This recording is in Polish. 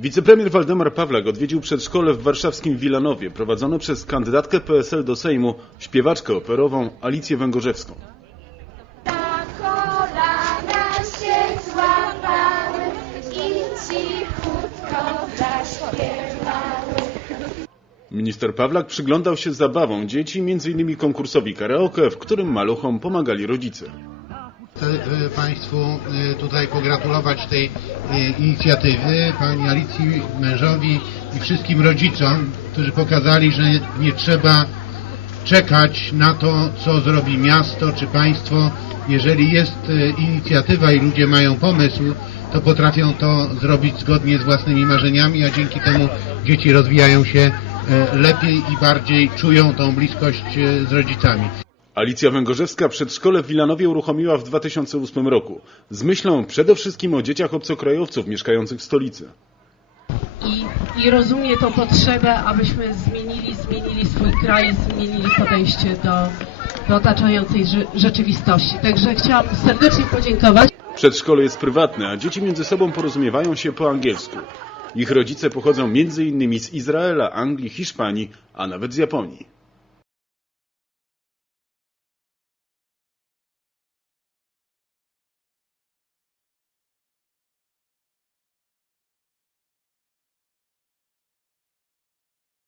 Wicepremier Waldemar Pawlak odwiedził przedszkole w warszawskim Wilanowie prowadzone przez kandydatkę PSL do Sejmu, śpiewaczkę operową Alicję Węgorzewską. Minister Pawlak przyglądał się zabawom dzieci, m.in. konkursowi karaoke, w którym maluchom pomagali rodzice. Chcę e, Państwu e, tutaj pogratulować tej e, inicjatywy, Pani Alicji, mężowi i wszystkim rodzicom, którzy pokazali, że nie trzeba czekać na to, co zrobi miasto czy państwo. Jeżeli jest inicjatywa i ludzie mają pomysł, to potrafią to zrobić zgodnie z własnymi marzeniami, a dzięki temu dzieci rozwijają się lepiej i bardziej czują tą bliskość z rodzicami. Alicja Węgorzewska przedszkole w Wilanowie uruchomiła w 2008 roku z myślą przede wszystkim o dzieciach obcokrajowców mieszkających w stolicy. i, i rozumie tą potrzebę, abyśmy zmienili, zmienili swój kraj, zmienili podejście do, do otaczającej rze- rzeczywistości. Także chciałam serdecznie podziękować. Przedszkole jest prywatne, a dzieci między sobą porozumiewają się po angielsku. Ich rodzice pochodzą m.in. z Izraela, Anglii, Hiszpanii, a nawet z Japonii.